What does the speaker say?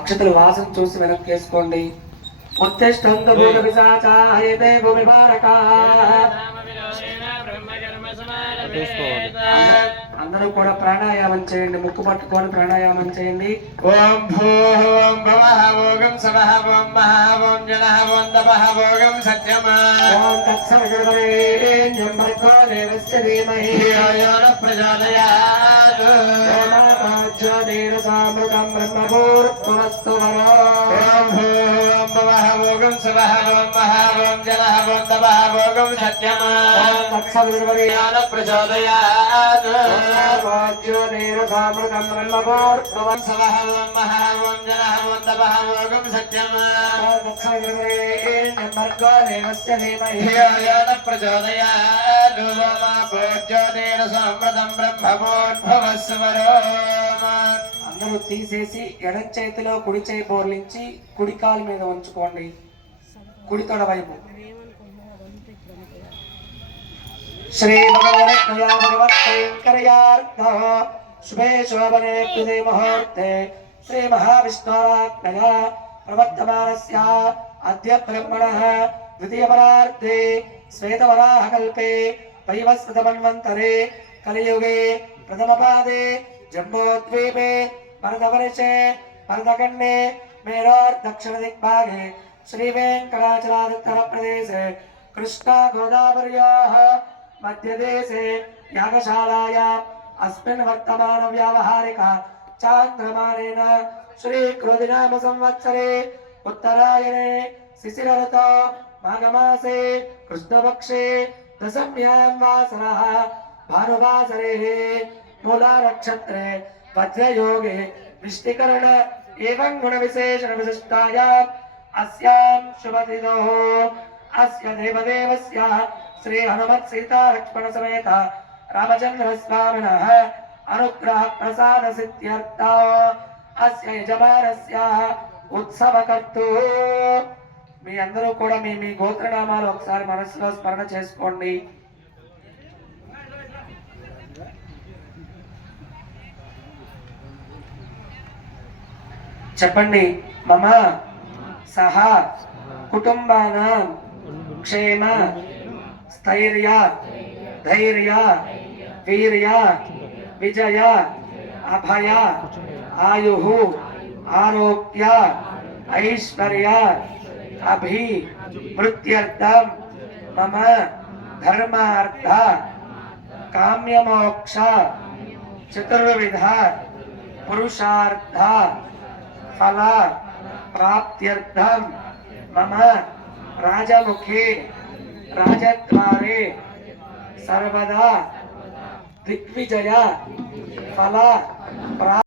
అక్షతలు వాసన చూసి వెనక్కి వేసుకోండి ఉత్తిష్టంత భూత పిశాచాయతే భూమి భారకా అందరూ కూడా ప్రాణాయామం చేయండి ముక్కు పట్టుకొని ప్రాణాయామం చేయండి. ఓం భూః ఓం భవః ఓం సవః ఓం మహః ఓం జనః ఓం తపః ఓం సత్యమా. ఓం భర్గో దేవస్య ధీమహి. ధియో న ప్రచోదయాత్ జ్యోతిరసామృతం బ్రహ్మభూర్భువస్తు వరో. జ్యోతిరసామృతం బ్రహ్మభూర్భువస్తు సవః ఓం మహః ఓం జనః ఓం తపః ఓం సత్యమా? తత్సవితుర్వరేణ్యం భర్గో దేవస్య ధీమహి ధియో న ప్రచోదయాత్ సమృతం అందరూ తీసేసి ఎడం చేతిలో కుడి చేయి బోర్లించి కుడి కాలు మీద ఉంచుకోండి. కుడికడ వైపు. శ్రీ భగవత్యా భగవత్కరయార్థ శుభే శోభనే ప్రతి ముహూర్తే. శ్రీ మహావిష్ణురాజ్ఞయ ప్రవర్తమానస్య అద్య బ్రహ్మణ ద్వితీయపరార్థే శ్వేతవరాహకల్పే పైవస్మృతమన్వంతరే కలియుగే ప్రథమపాదే. జంబోద్వీపే భరతవర్షే భరతఖండే మేరోర్దక్షిణ దిగ్భాగే श्रीवेङ्कटाचलादुत्तरप्रदेशे कृष्णागोदावर्याः मध्यदेशे यागशालायाम् अस्मिन् वर्तमानव्यावहारिक चान्द्रमानेन श्रीकृतिनाम संवत्सरे उत्तरायणे शिशिरऋतो माघमासे कृष्णपक्षे दशम्यां वासरः भानुवासरे मूलानक्षत्रे वज्रयोगे वृष्टिकरण एवं गुणविशेषण विशिष्टायाम् अस्यां शुभतिथोः अस्य देवदेवस्य श्री हनुमत् सीता लक्ष्मण समेत रामचन्द्र स्वामिनः अनुग्रह प्रसाद सिद्ध्यर्थ अस्य యజమానస్య ఉత్సవకర్తు మీ అందరూ కూడా మీ మీ గోత్రనామాలు ఒకసారి మనసులో స్మరణ చేసుకోండి చెప్పండి మమ सह कुटुंबा क्षेम स्थैर्य धैर्य वीर विजय अभय आयु आरोग्य ऐश्वर्य अभि मृत्यर्थ मम धर्मार्थ, काम्यमोक्ष चतुर्विधा पुरुषार्थ, फला ప్రాప్త్యర్థం మమ రాజముఖే రాజద్వారే సర్వదా దిగ్విజయ ఫల ప్రా